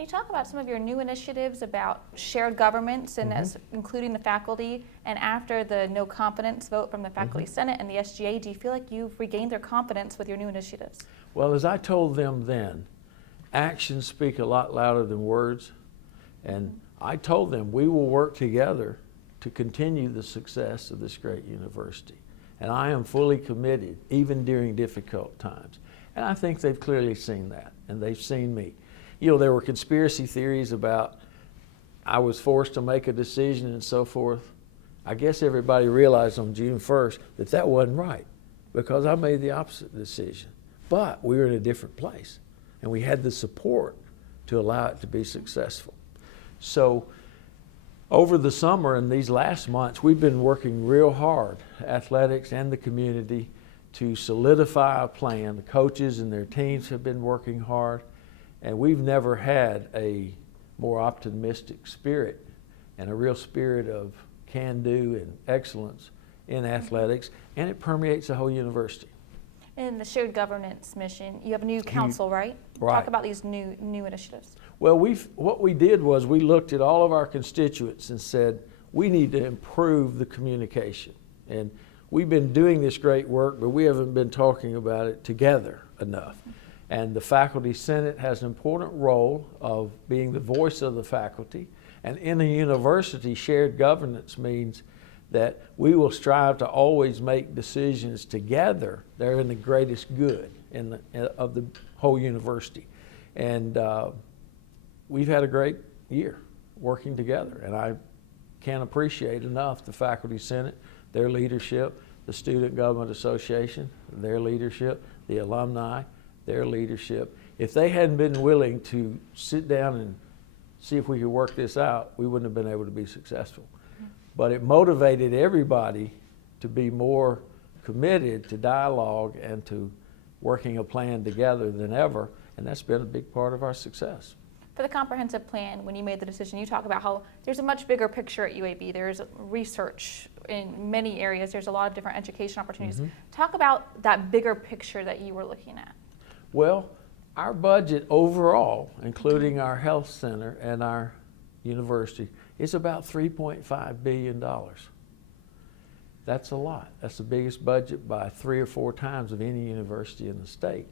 Can you talk about some of your new initiatives about shared governance and as including the faculty? And after the no confidence vote from the Faculty Senate and the SGA, do you feel like you've regained their confidence with your new initiatives? Well, as I told them then, actions speak a lot louder than words. And I told them we will work together to continue the success of this great university. And I am fully committed, even during difficult times. And I think they've clearly seen that, and they've seen me. You know, there were conspiracy theories about I was forced to make a decision and so forth. I guess everybody realized on June 1st that that wasn't right, because I made the opposite decision. But we were in a different place, and we had the support to allow it to be successful. So over the summer and these last months, we've been working real hard, athletics and the community, to solidify a plan. The coaches and their teams have been working hard, and we've never had a more optimistic spirit and a real spirit of can-do and excellence in athletics, and it permeates the whole university. In the shared governance mission, you have a new council, right? Right. Talk about these new initiatives. Well, what we did was we looked at all of our constituents and said, we need to improve the communication. And we've been doing this great work, but we haven't been talking about it together enough. And the Faculty Senate has an important role of being the voice of the faculty. And in a university, shared governance means that we will strive to always make decisions together that are in the greatest good of the whole university. And we've had a great year working together, and I can't appreciate enough the Faculty Senate, their leadership, the Student Government Association, their leadership, the alumni, their leadership. If they hadn't been willing to sit down and see if we could work this out, we wouldn't have been able to be successful. But it motivated everybody to be more committed to dialogue and to working a plan together than ever, and that's been a big part of our success. For the comprehensive plan, when you made the decision, you talk about how there's a much bigger picture at UAB. There's research in many areas. There's a lot of different education opportunities. Talk about that bigger picture that you were looking at. Well, our budget overall, including our health center and our university, is about $3.5 billion. That's a lot. That's the biggest budget by 3 or 4 times of any university in the state.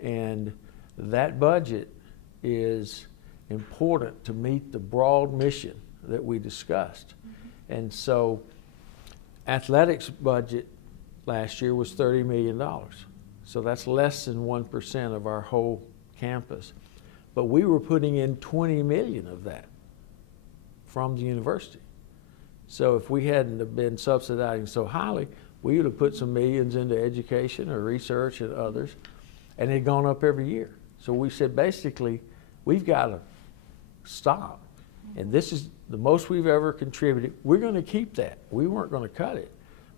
And that budget is important to meet the broad mission that we discussed. And so athletics budget last year was $30 million. So that's less than 1% of our whole campus. But we were putting in 20 million of that from the university. So if we hadn't have been subsidizing so highly, we would have put some millions into education or research and others, and it had gone up every year. So we said, basically, we've got to stop. And this is the most we've ever contributed. We're going to keep that. We weren't going to cut it.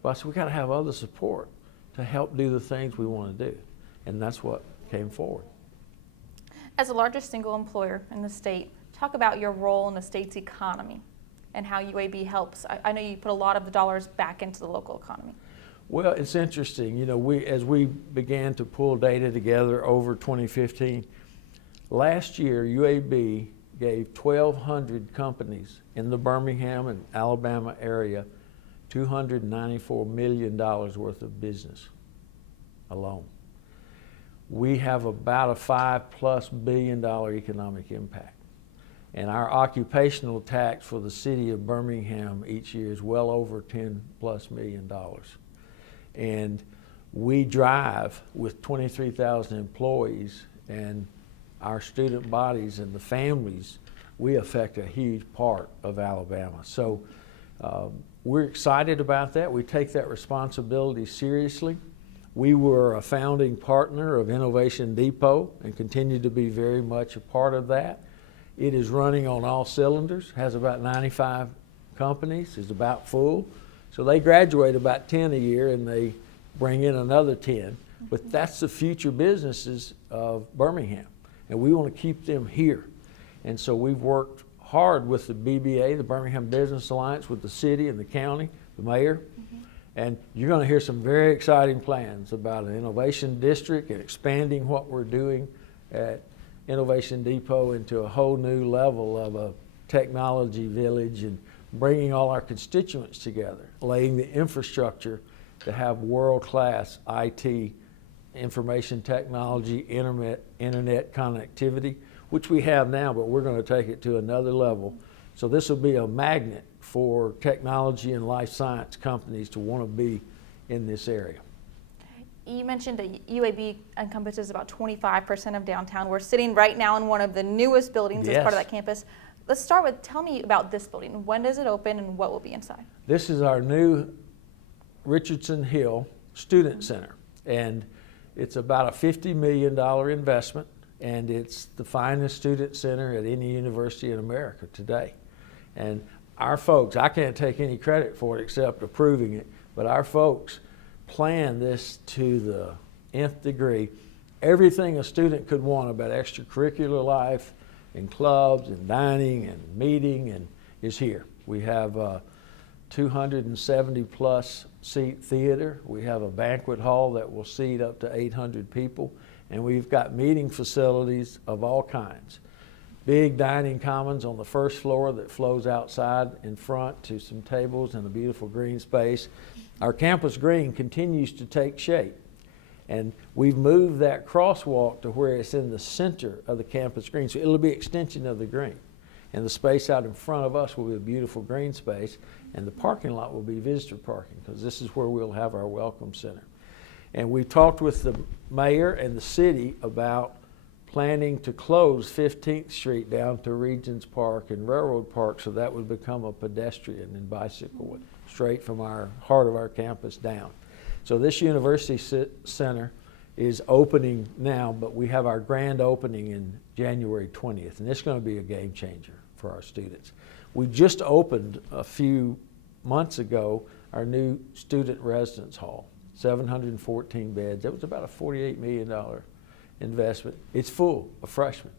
But so we got to have other support to help do the things we want to do. And that's what came forward. As the largest single employer in the state, talk about your role in the state's economy and how UAB helps. I know you put a lot of the dollars back into the local economy. Well, it's interesting. You know, as we began to pull data together over 2015, last year UAB gave 1,200 companies in the Birmingham and Alabama area $294 million worth of business alone. We have about a $5+ billion economic impact. And our occupational tax for the city of Birmingham each year is well over $10+ million. And we drive with 23,000 employees, and our student bodies and the families, we affect a huge part of Alabama. So we're excited about that. We take that responsibility seriously. We were a founding partner of Innovation Depot and continue to be very much a part of that. It is running on all cylinders, has about 95 companies, is about full. So they graduate about 10 a year and they bring in another 10. But that's the future businesses of Birmingham, and we want to keep them here. And so we've worked hard with the BBA, the Birmingham Business Alliance, with the city and the county, the mayor. And you're going to hear some very exciting plans about an innovation district and expanding what we're doing at Innovation Depot into a whole new level of a technology village and bringing all our constituents together, laying the infrastructure to have world-class IT, information technology, internet connectivity, which we have now, but we're going to take it to another level. So this will be a magnet for technology and life science companies to want to be in this area. You mentioned that UAB encompasses about 25% of downtown. We're sitting right now in one of the newest buildings as part of that campus. Let's start with, tell me about this building. When does it open and what will be inside? This is our new Richardson Hill Student Center, and it's about a $50 million investment, and it's the finest student center at any university in America today. And our folks, I can't take any credit for it except approving it, but our folks planned this to the nth degree. Everything a student could want about extracurricular life and clubs and dining and meeting and is here. We have a 270 plus seat theater. We have a banquet hall that will seat up to 800 people. And we've got meeting facilities of all kinds. Big dining commons on the first floor that flows outside in front to some tables and a beautiful green space. Our campus green continues to take shape. And we've moved that crosswalk to where it's in the center of the campus green. So it'll be extension of the green. And the space out in front of us will be a beautiful green space. And the parking lot will be visitor parking, because this is where we'll have our welcome center. And we talked with the mayor and the city about planning to close 15th Street down to Regents Park and Railroad Park, so that would become a pedestrian and bicycle straight from our heart of our campus down. So this university center is opening now, but we have our grand opening in January 20th, and it's going to be a game changer for our students. We just opened a few months ago our new student residence hall, 714 beds. It was about a $48 million investment. It's full of freshmen,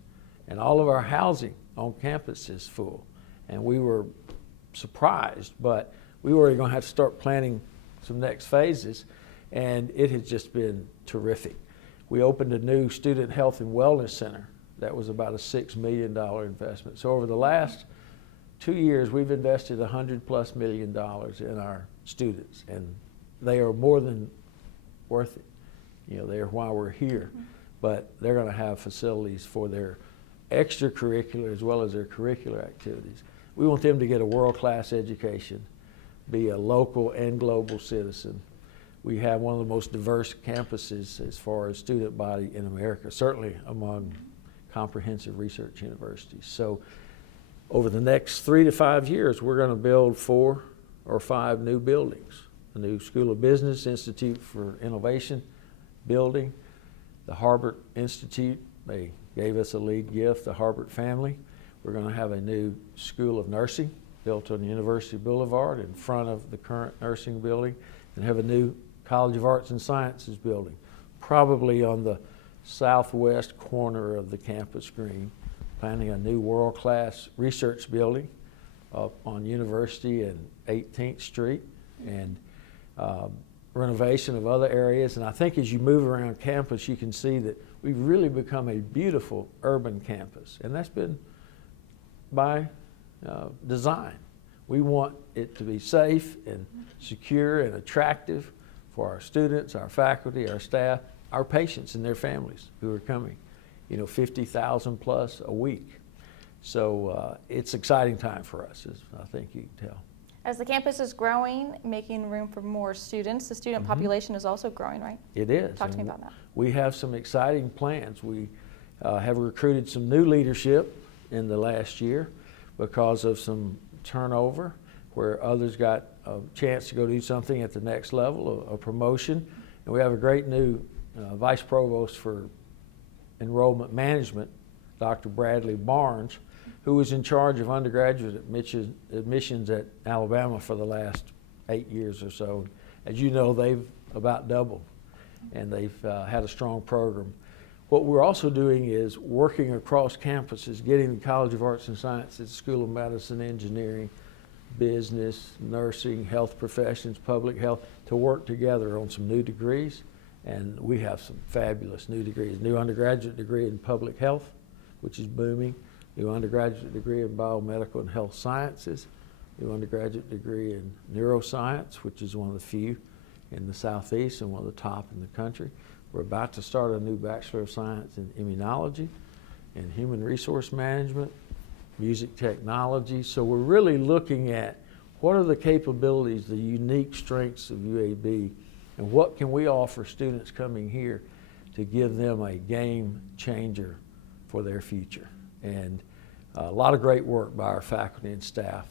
and all of our housing on campus is full. And we were surprised, but we were going to have to start planning some next phases, and it has just been terrific. We opened a new student health and wellness center that was about a $6 million investment. So over the last 2 years, we've invested $100+ million in our students, and they are more than worth it. You know, they're why we're here, but they're going to have facilities for their extracurricular as well as their curricular activities. We want them to get a world-class education, be a local and global citizen. We have one of the most diverse campuses as far as student body in America, certainly among comprehensive research universities. So over the next 3 to 5 years, we're going to build 4 or 5 new buildings. A new School of Business, Institute for Innovation building, the Harbert Institute, they gave us a lead gift, the Harbert family. We're going to have a new School of Nursing built on University Boulevard in front of the current nursing building, and have a new College of Arts and Sciences building, probably on the southwest corner of the campus green. Planning a new world-class research building up on University and 18th Street, and renovation of other areas. And I think as you move around campus, you can see that we've really become a beautiful urban campus, and that's been by design. We want it to be safe and secure and attractive for our students, our faculty, our staff, our patients and their families who are coming, 50,000 plus a week. So it's an exciting time for us, as I think you can tell. As the campus is growing, making room for more students, the student population is also growing, right? It is. Talk to me about that. We have some exciting plans. We have recruited some new leadership in the last year because of some turnover where others got a chance to go do something at the next level, a promotion. And we have a great new Vice Provost for Enrollment Management, Dr. Bradley Barnes, who was in charge of undergraduate admissions at Alabama for the last 8 years or so. As you know, they've about doubled, and they've had a strong program. What we're also doing is working across campuses, getting the College of Arts and Sciences, School of Medicine, Engineering, Business, Nursing, Health Professions, Public Health, to work together on some new degrees. And we have some fabulous new degrees, new undergraduate degree in Public Health, which is booming. Do an undergraduate degree in biomedical and health sciences. Do an undergraduate degree in neuroscience, which is one of the few in the Southeast and one of the top in the country. We're about to start a new Bachelor of Science in immunology and human resource management, music technology. So we're really looking at what are the capabilities, the unique strengths of UAB, and what can we offer students coming here to give them a game changer for their future. And a lot of great work by our faculty and staff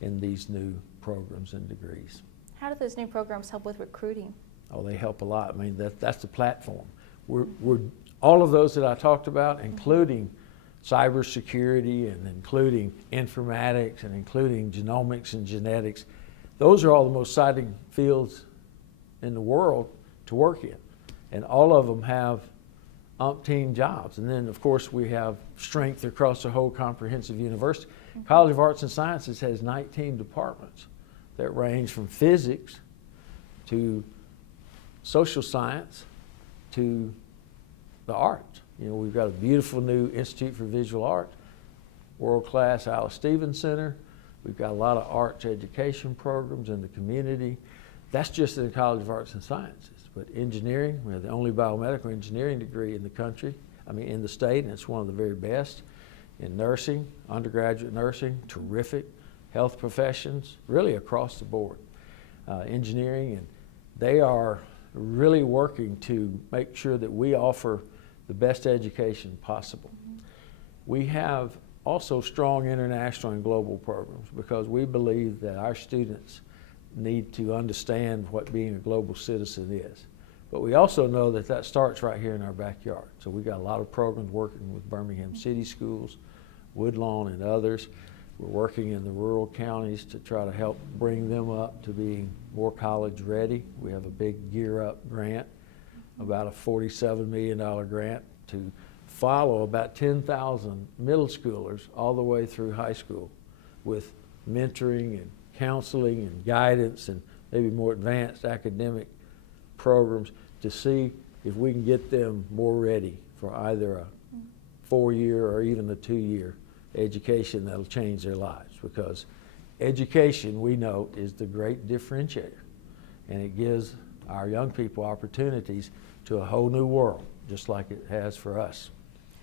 in these new programs and degrees. How do those new programs help with recruiting? Oh, they help a lot. I mean, that's the platform. We're all of those that I talked about, including cybersecurity and including informatics and including genomics and genetics, those are all the most exciting fields in the world to work in. And all of them have umpteen jobs. And then, of course, we have strength across the whole comprehensive university. College of Arts and Sciences has 19 departments that range from physics to social science to the arts. You know, we've got a beautiful new Institute for Visual Arts, world-class Alice Stevens Center. We've got a lot of arts education programs in the community. That's just in the College of Arts and Sciences. But engineering, we have the only biomedical engineering degree in the country, in the state, and it's one of the very best. In nursing, undergraduate nursing, terrific. Health professions, really across the board. Engineering, and they are really working to make sure that we offer the best education possible. We have also strong international and global programs because we believe that our students need to understand what being a global citizen is. But we also know that that starts right here in our backyard. So we've got a lot of programs working with Birmingham City Schools, Woodlawn, and others. We're working in the rural counties to try to help bring them up to being more college ready. We have a big Gear Up grant, about a $47 million grant to follow about 10,000 middle schoolers all the way through high school with mentoring and counseling and guidance and maybe more advanced academic programs to see if we can get them more ready for either a 4-year or even a 2-year education that'll change their lives, because education, we know, is the great differentiator, and it gives our young people opportunities to a whole new world, just like it has for us.